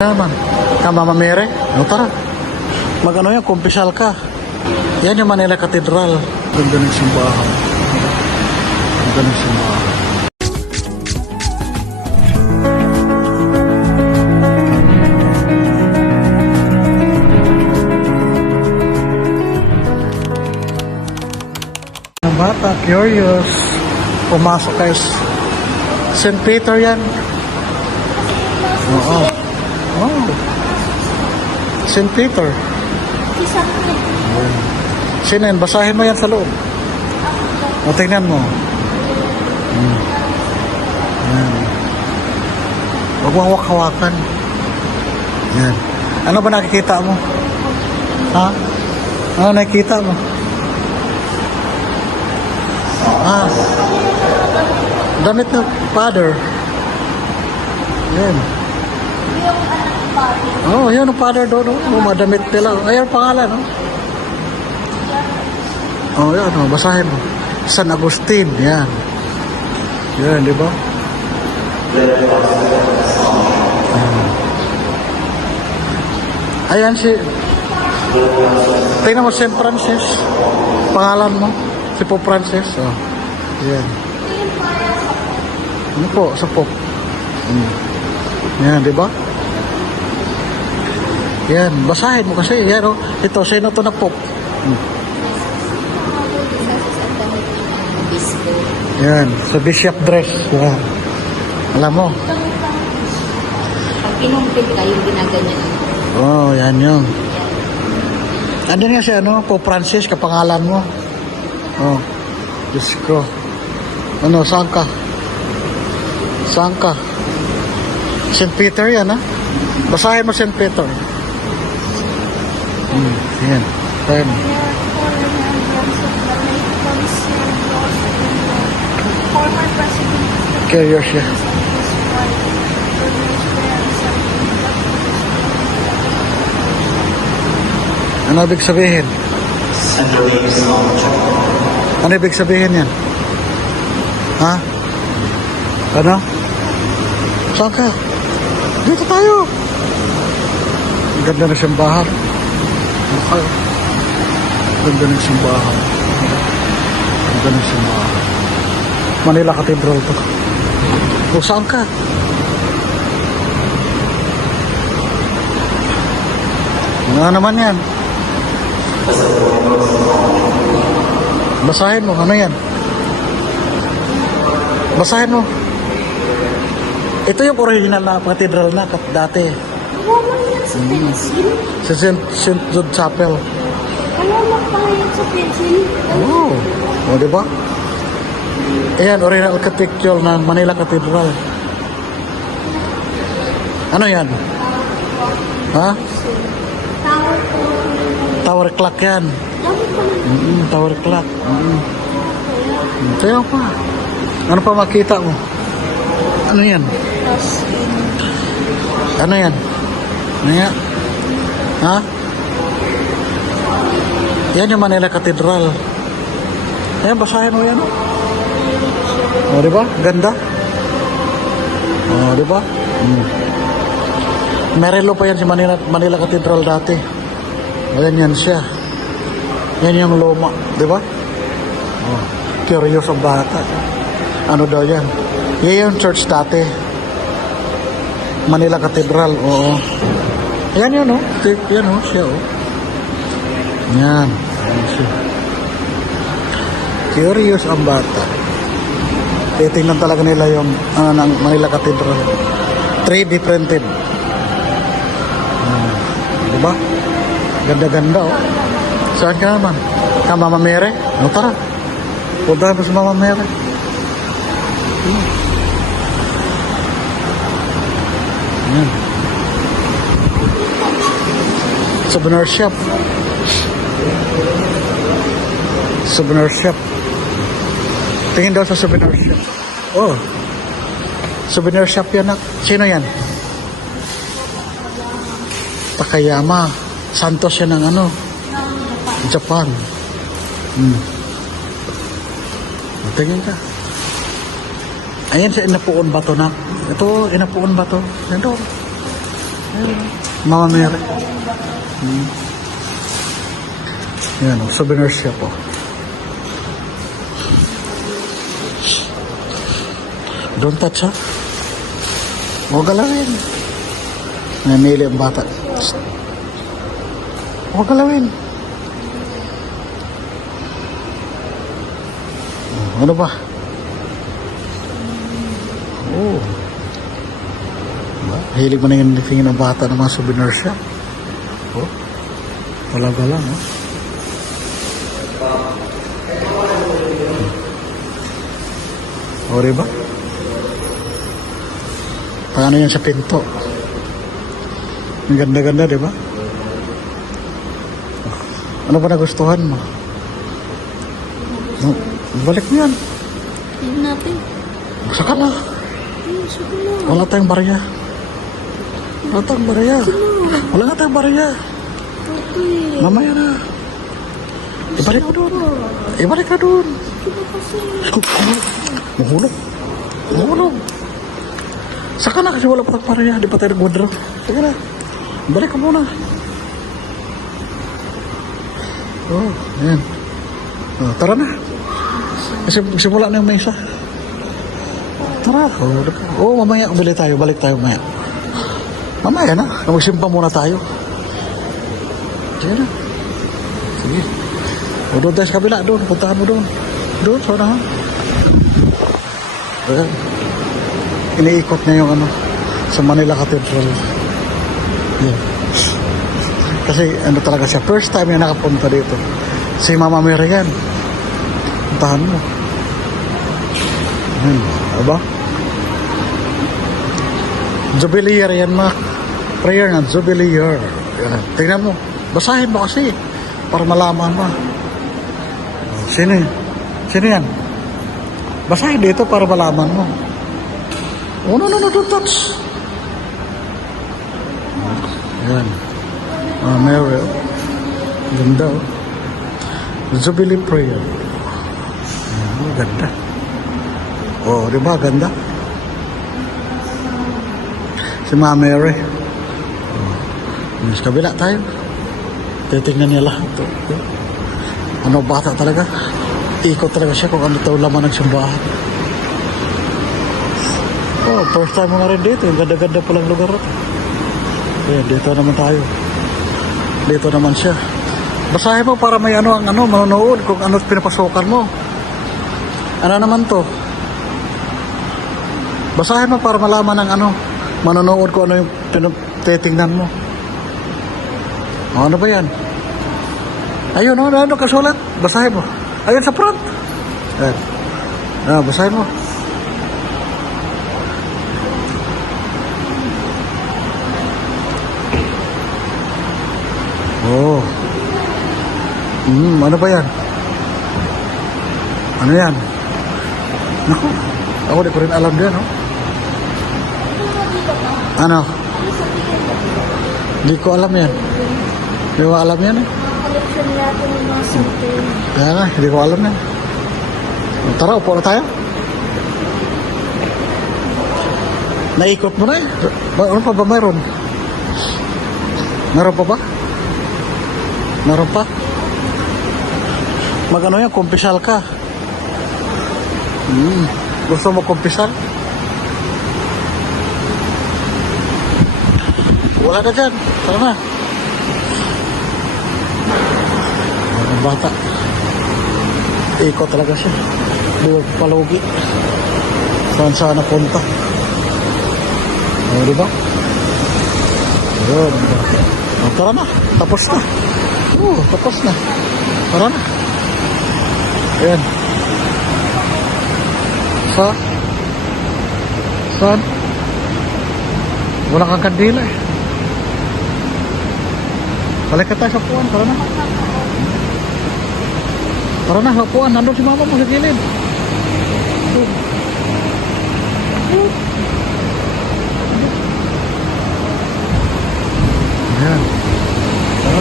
Naman, kamamamere, no tara. Mag-ano yan, kumpisal ka. Yan yung Manila Cathedral. Ganda ng simbahan. Ganda ng simbahan. Ang bata, curious. Pumasok kay St. Peter yan. Oo. Oh. St. Peter. Sino yan? Basahin mo yan sa loob. O, tingnan mo. Yan. Huwag mong hawak-hawakan. Yan. Ano ba nakikita mo? Ha? Ano nakikita mo? Damit ng father. Yan. Oh, yun ang father doon. Oh, madamit nila. Ayun pangalan, no? Oh, yan. Oh, basahin mo. San Agustin. Yan. Yan, di ba? Ayan si... Tingnan mo, St. Francis. Pangalan mo. Si Pope Francis. Oh. Yan. Ano po? Sa Pope. Yan, di ba? Yan, basahin mo kasi. Yan, oh. Ito, sino to na Pope? Yan, sa bishop dress. Yan. Alam mo? Pag kinumpit ka, yung ginaganyan. Oh, yan yun. Andun nga si ano, Pope Francis, kapangalan mo. Oh, Diyos ko. Ano, saan ka? Saan ka? St. Peter yan, ha? Basahin mo St. Peter. Yan. Ayan. Curious siya. Ano ibig sabihin? Ano ibig sabihin yan? Ha? Ano? Saan ka? Dito tayo. Ang ganda ng simbahan. Ang ganda ng simbahan. Ang ganda ng simbahan. Manila Cathedral to. O saan ka? Ano naman yan? Basahin mo, ano yan? Basahin mo. Ito yung original na cathedral na dati. Wala yan sa pencil. Sa St. Jude Chapel. Wala pa yan sa pencil. Oh, o diba? Ayan, original cathedral ng Manila Cathedral. Ano yan? Ha? Tower clock yan. Tower clock. Kaya pa. Ano pa makita mo? Ano yan? Ano yan? Ano yan? Ha? Yan yung Manila Cathedral. Ayan, basahin mo yan. O, diba? Ganda. O, diba? Merelo pa yan si Manila Cathedral dati. Ayan yan siya. Yan yung luma. Diba? O, curious ang bata. Ano daw yan? Yan yung church dati. Manila Cathedral. Oo. Yan yun, oh. Yan, oh. Siya, oh. Yan. Yan siya. Curious ang bata. Titingnan talaga nila yung ng Manila Cathedral. 3D printed. Diba? Ganda-ganda, oh. Saan ka naman? Kamamamere? No, tara. Punta mo sa Mamamere. Yan. Souvenir shop. Souvenir shop. Tingin daw sa souvenir shop. Oh. Souvenir shop yan. Sino yan? Takayama. Santos yan ng ano? Japan. Tingin ka. Ayan sa Inapuon ba to na? Ito, Inapuon ba to? Ito. Mama Mary. Yan, souvenir shop po. Don't touch, ha? Huwag galawin. Namili ang bata. Huwag galawin. Ano ba? Oh. Diba? Hilig mo na yung tingin ng bata ng mga souvenir shop. Oh. Talaga lang, ha? O, diba? Paano yan sa pinto? Ang ganda-ganda, diba? Ano ba nagustuhan mo? No, balik mo yan. Tignan natin. Saka na. Sige na. Wala tayong barya. Wala tayong barya. Wala nga tayong barya. Okay. Mamaya na. Ibalik mo doon. Ibalik ka doon. Sige kasi. Mahulog. Mahulog. Saka na kasi wala pa tayong barya. Di pa tayo nag-withdraw. Sige na. Balik ka muna. Oh, ayan. Oh, tara na. Kasi simula na yung mesa. Tara. Oh, mamaya balik tayo mamaya. Mamaya na. Magsimpa muna tayo. Sige na. Sige. O doon tayo sa kabila. Doon. Puntahan mo doon. Doon. Sana ha. Ayan. Iniikot na yung ano. Sa Manila Cathedral. Yeah. Kasi ano talaga siya. First time yung nakapunta dito. Si Mama Mary yan. Puntahan mo. Ayan. Aba? Jubilee year yan, mga prayer na Jubilee year. Yan. Tingnan mo. Basahin mo kasi. Para malaman mo. Sino yan? Sino yan? Basahin dito para malaman mo. Oh, no, don't touch. Yan. Mary. Ganda, oh. Jubilee prayer. Ayan, ganda. Oh, di ba? Ganda. Si Mama Mary. Sa kabila tayo. Titignan niya lahat. Ano, bata talaga. Ikot talaga siya kung ano ito laman ng simbahan. Oh, first time mo nga rin dito. Yung ganda-ganda palang lugar. Ayan, dito naman tayo. Dito naman siya. Basahin mo para may ano ang ano, manonood kung ano pinapasukan mo. Ano naman to? Basahin mo para malaman ng ano, manonood kung ano yung titingnan mo. O, ano ba yan? Ayun, ano kasulat? Basahin mo. Ayun sa front. Ayan. Basahin mo. Oh. Ano ba yan? Ano yan? Naku, ako di ko rin alam din, no? Ano? Di ko alam yan. Di ko alam yan, eh. Collection natin ng mga something. Kaya nga, hindi ko alam yan. Tara, upo na tayo. Naikot mo na eh. Ano pa ba mayroon? Meron pa ba? Meron pa? Magano yan, kumpisal ka. Gusto mo kumpisal? Wala ka dyan. Tara na. Ang bata. Ikot talaga siya. Di ba palugi? Saan saan napunta? Di ba? Yun. Tara na. Tapos na. Tapos na. Tara na. Ayan. Saan? Wala kang kandila eh. Balik ka tayo sa puwan. Tara na. Tara na, sa puwan. Nandun si mama mo sa gilid. Ayan. Tara.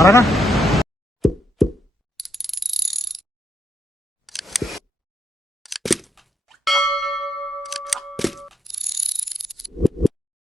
Tara na.